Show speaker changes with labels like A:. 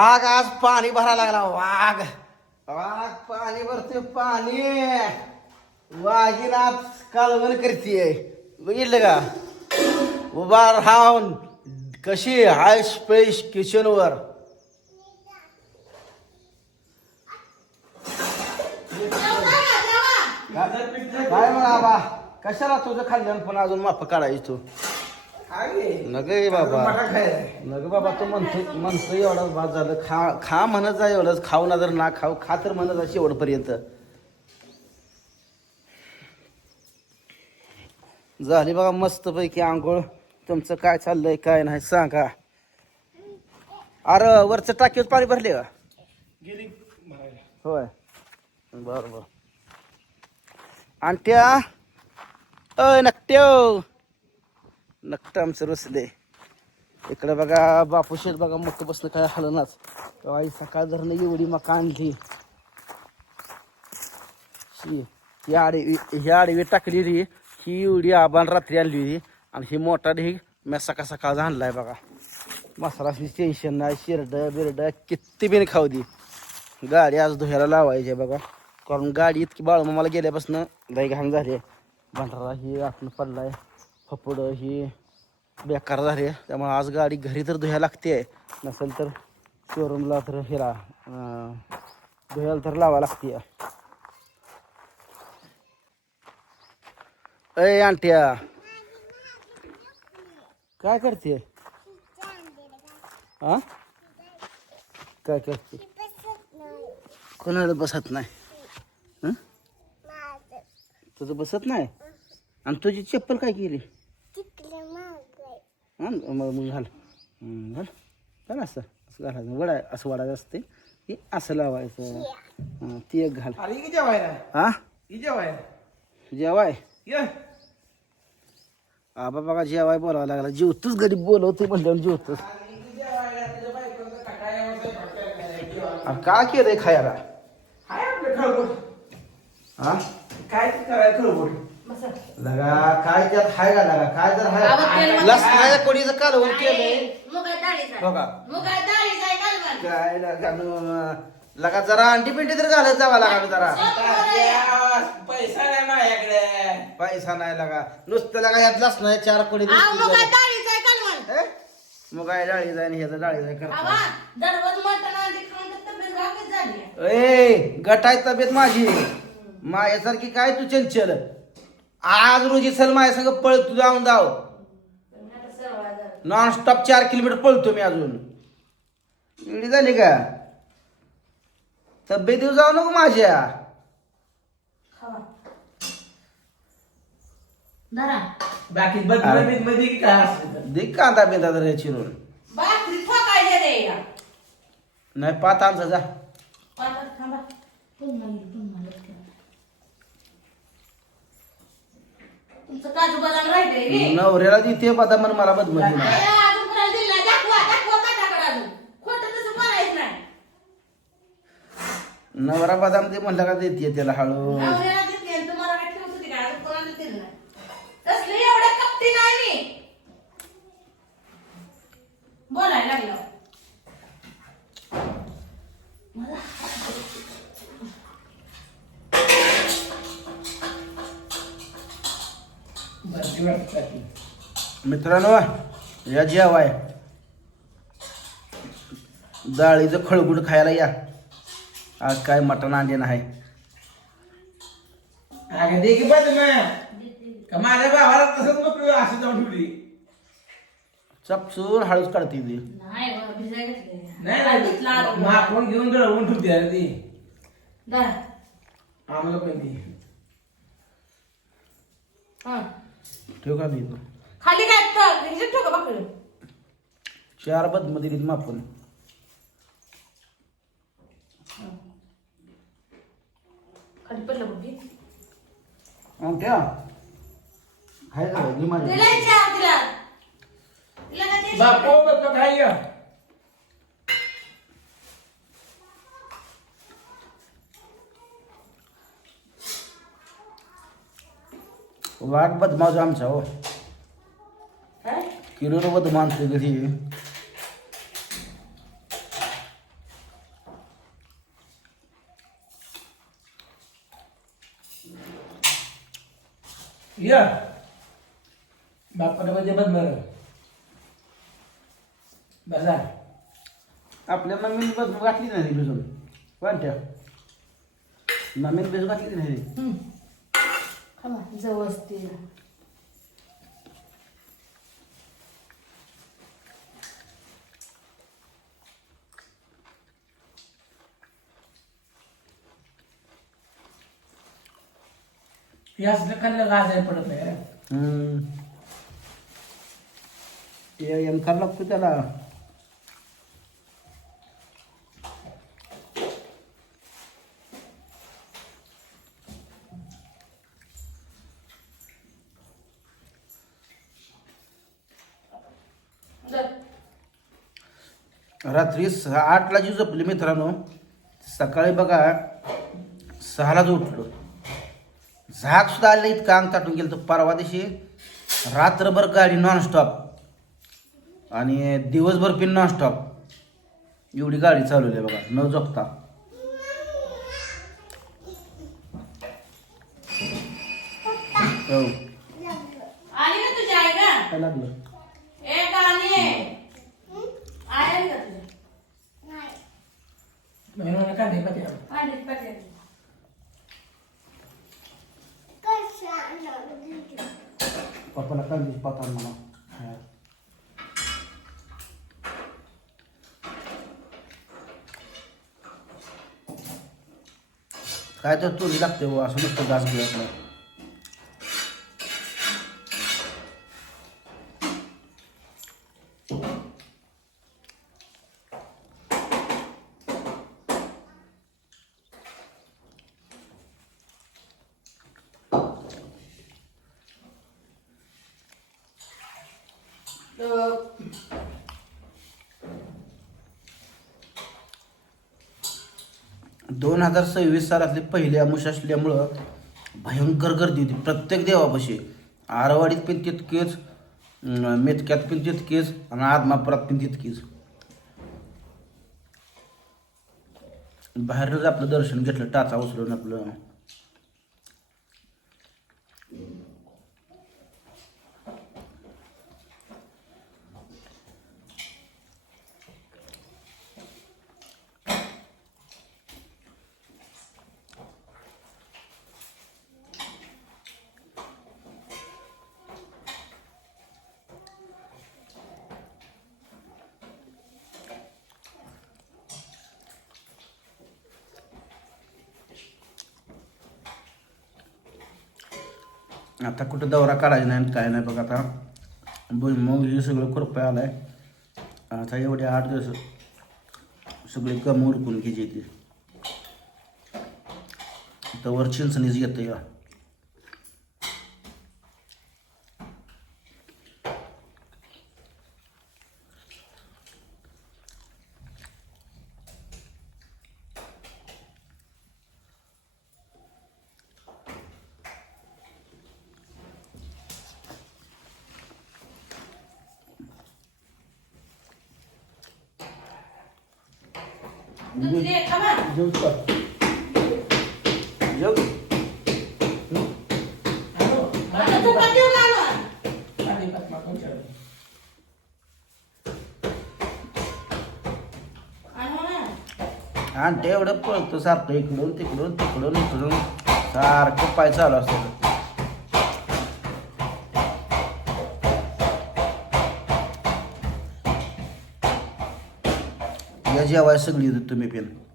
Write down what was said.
A: वाघ आज पाणी भरायला लागला. वाघ. वाघ पाणी भरते पाणी. वाघीनाथ कालवण करते बघितलं का? उभा राहून कशी हाय स्पेस किचनवर. काय म्हणा बा? कशाला तुझं खाल्ल्यान पण अजून माफ काढायची तू? नग बाबा. नग बाबा तू म्हणतो म्हणतो एवढंच बाद झालं. खा खा म्हणत जा एवढंच. खाऊ ना जर ना खाऊ खा तर म्हणत जा शेवटपर्यंत. झाली बघा मस्त पैकी आंघोळ. तुमचं काय चाललंय काय नाही सांगा. अरे वरचं टाकीवर पाणी भरले का? होय. बर बर. आणि त्या नकट्यो. नकट आमचं रुसले इकडे बघा बापूशेत बघा मोठं बसलं काय हलनाच आई सकाळ धरणं एवढी मका आणली. शी ही आडवी ही आडवी टाकलेली ही एवढी आबान रात्री आणली. होती आणि ही मोठा ढीग मी सकाळ सकाळ आणलाय बघा. मसाला टेन्शन नाही शिरड बिरड किती बिन खाऊ दे. गाडी आज धुयाला लावायची आहे बघा. कारण गाडी इतकी बाळ मला गेल्यापासून लई घाण झाली. भंडारा ही आपण पडलाय. फपड ही बेकार झाली त्यामुळे आज गाडी घरी तर धुया लागते नसेल तर शोरूमला तर अं, धुयाला तर लावा लागते अय आंट्या. काय करते हा काय करते? कोणाला बसत नाही? हं? तुझं बसत नाही? आणि तुझी चप्पल काय केली? हा मग हं, घाल घाल असं. असं घालायचं. वडा असं वडायचं असते. हे असं लावायचं. ती एक घाल.
B: की
A: हा?
B: की जेवाय
A: जेवाय? आबा बघा जेवाय बोलावं लागला. जेवतोच गरीब बोलवते म्हणल्यावर जेवतोच का केलंय खायला? हा?
B: काय करायला
A: लगा काय त्यात हाय का लगा? काय तर हाय?
C: केलं
A: लसणाच्या कोडीचं केलंय. काय लगा लगा जरा अंडी पिंडी तरी घालत जावा लागा जरा.
B: पैसा नाही माझ्याकडे.
A: पैसा नाही लगा. नुसतं लगा यात लसणाच्या चार कोडी. मग काय डाळी जाय ह्याचं डाळी जाय
C: आहे.
A: ए गटाय तब्येत माझी. माझ्यासारखी काय तू चंचल? आज रोजी चल माझ्या संग पळ तू जाऊन जाव. नॉन स्टॉप चार किलोमीटर पळतो मी अजून एवढी झाली का तब्येत येऊ जाऊ नको माझ्या
C: खावा. धरा.
B: बाकी बदलमध्ये की काय असतं
A: दे कांदा बिंदा जरा चिरून
C: भाकरी ठोकायच्या.
A: नाही पात आमचा जा
C: पाटात थांबा. पुन्हा येईल, पुन्हा तुमचं काजू बदाम राहिले रे.
A: नवऱ्याला देते बदाम आणि मला बदमती
C: अरे,
A: नाही
C: अजून कुणाला दिलं नाही. दाखवा, दाखवा काटाकडे अजून. खोटं तसं बोलायचं नाही.
A: नवरा बदाम दे म्हणलं का देते त्याला हळू
C: नवऱ्याला देते आणि तुम्हाला काय ठेवत होती का? अजून कोणाला दिलं नाही. तसली एवढं कपटी नाही मी. बोलायला लागलं
A: मित्रांनो या जेवाय डाळीचं खळगुड खायला या. आज काय मटण आणले नाही
B: अगं दे की बदल का माझ्या भावाला तसंच नको असं जाऊन ठेवली.
A: चपसून हळूच काढते ती.
C: नाही.
B: माकून घेऊन गळवून ठेवते अरे ती. आम्हाला पण ती
C: हं.
A: ठेव का मी
C: खाली काय ठ- ह्याच्यात ठेव का बाकडं?
A: चार बदमध्ये मापून
C: खाली पडलं बघ
A: मग ठेव हाय का घे माझी.
C: तिला विचार तिला तिला काय ते-
B: बापू बघतो काय ग?
A: वाट बदमाश आमचा हो.
B: किलोर बदमाश कधी
A: आपल्या मम्मीने बदमू घातली नाही तुझं पण त्या मम्मीने बेस घातली नाही
C: ते.
B: हे असलं खाल्लं गाज आहे पडत नाही
A: एम करावं लागतो त्याला. रात्री सहा आठला जी झोपली मित्रांनो सकाळी बघा सहालाच उठलो. झाक सुद्धा आलं इतकं अंग ताटून गेलं तर परवा दिवशी रात्रभर गाडी नॉनस्टॉप आणि दिवसभर पिन नॉनस्टॉप एवढी गाडी चालवली आहे बघा न झोपता. हो. लागलं?
C: ए गाणी आहे का तुझी
B: महिन्याला का नाही पाहिजे
C: आली पाहिजे
A: पप्पाला कांदीच पाहता मला हा. काय तर तोंडी लागते हो असं नुसतं घास गिळत नाही दोन हजार सव्वीस सालातली पहिली अमुष असल्यामुळं भयंकर गर्दी होती. प्रत्येक देवापाशी आरवाडीत पण तितकेच मेतक्यात पण तितकेच आणि आदमापुरात पण तितकीच. बाहेरच आपलं दर्शन घेतलं टाचा उचलून आपलं. आता कुठं दौरा काढायचा नाही काय नाही बघ आता. मग हे सगळं कृपया आहे आता एवढे आठ दिवस सगळे कम उरकून घ्यायची ती. तर वर चिंचणीच येतं या का? जेव.
B: हॅलो
C: आता तू कधी येऊन आला?
B: पाणी पात मागून ठेव.
C: आणू
A: ते एवढं पळतो सारखं इकडून तिकडून तिकडून इकडून सारखं पाय चालू असतं जेवाय सगळी तुम्ही पण